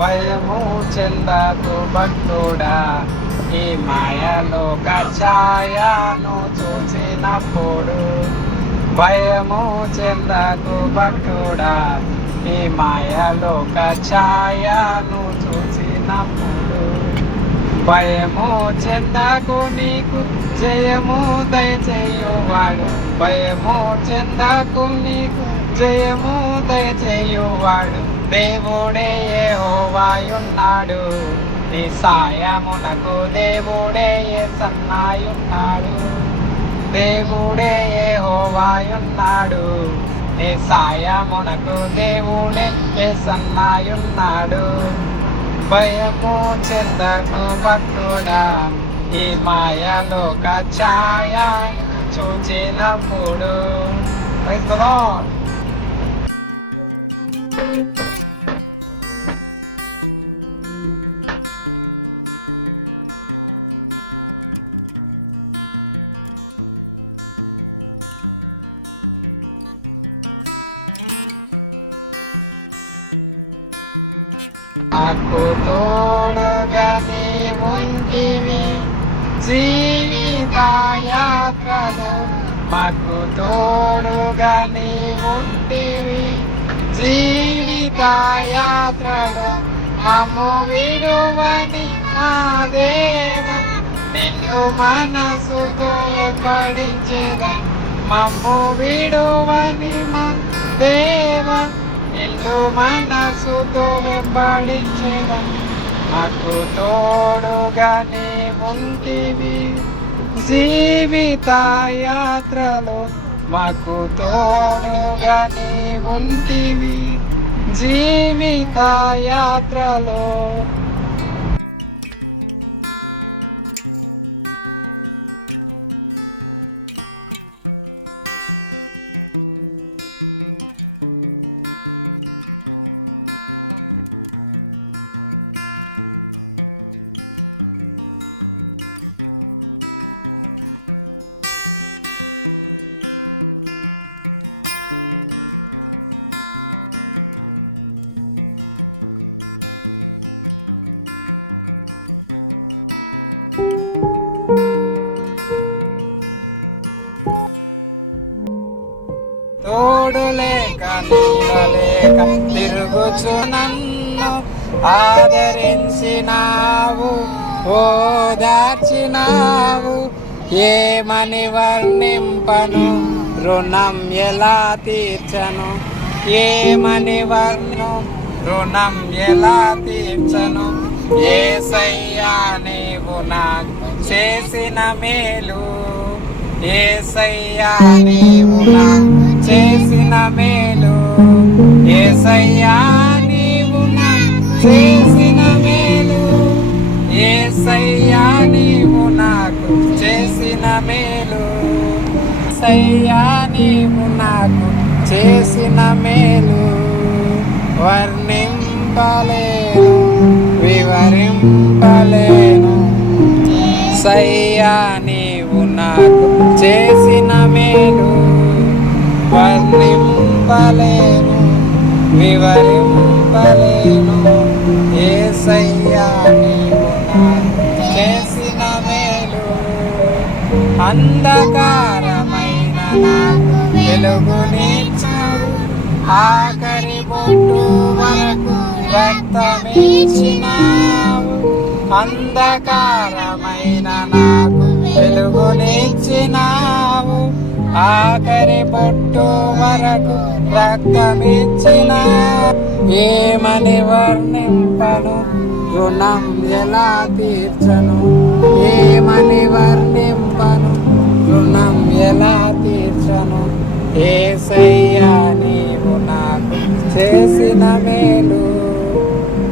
భయము చెందకు భక్తుడా, ఈ మాయలోక ఛాయను చూసినప్పుడు. భయము చెందకు భక్తుడా, ఈ మాయలోక ఛాయను చూసినప్పుడు. భయము చెందకు, నీకు జయము దయచేయువాడు. భయము చెందకు, నీకు జయము దయచేయువాడు. దేవుడే యెహోవాయున్నాడు, నీ సాయమునకు దేవుడే యేసన్నాయున్నాడు. దేవుడే యెహోవాయున్నాడు, నీ సాయమునకు దేవుడే యేసన్నాయున్నాడు. భయము చెందకు భక్తుడా, ఈ మాయలోక ఛాయ చూచినప్పుడు. Praise the lord. నాకు తోడుగా నీ ఉంటివి జీవితయాత్రలో. మాకు తోడుగా నీ ఉంటివి జీవితయాత్రలో. మమ్ము విడువని నా దేవా, నిన్ను మనసుతో వెంబడించెదా. మమ్ము విడువని మా దేవా, నిన్ను మనసుతో వెంబడించెదా. మాకు తోడుగా నీ ఉంటివి జీవితయాత్రలో. మాకు తోడుగా నీ ఉంటివి జీవితయాత్రలో. తోడు లేక నీడలేక తిరుగుచు నన్ను ఆదరించినావు, ఓదార్చినావు. ఏమని వర్ణింపను, రుణం ఎలా తీర్చను. ఏమని రుణం ఎలా తీర్చను. యేసయ్యా నీవు నాకు చేసిన మేలు. యేసయ్యా నీవు నాకు చేసిన మేలు. యేసయ్యా నీవు నాకు చేసిన మేలు. యేసయ్యా నీవు నాకు చేసిన మేలు. యేసయ్యా నీవు నాకు చేసిన మేలు. వర్ణింపలేను, వివరింపలేను. యేసయ్యా నీవు నాకు చేసిన మేలు. వర్ణింపలేను, వివరింపలేను. యేసయ్యా నీవు నాకు చేసిన మేలు. అంధకారమైన నాకు వెలుగునిచ్చావు. ఆఖరి బొట్టు వరకు రక్తమిచ్చినావు. అంధకారమైన నాకు వెలుగునిచ్చినావు. ఆఖరి బొట్టు వరకు రక్తమిచ్చినావు. ఏమని వర్ణింపను, రుణం ఎలా తీర్చను. ఏమని వర్ణింపను, రుణం ఎలా తీర్చను. యేసయ్యా నీవు నాకు చేసిన మేలు.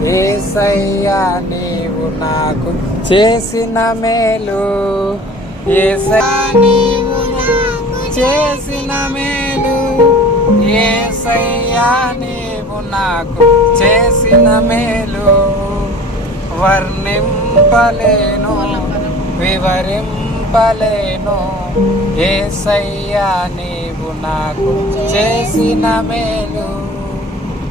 యేసయ్యా నీవు నాకు చేసిన మేలు. యేసయ్యా నీవు నాకు చేసిన మేలు. యేసయ్యా నీవు నాకు చేసిన మేలు. వర్ణింపలేను, వివరింపలేను. యేసయ్యా నీవు నాకు చేసిన మేలు.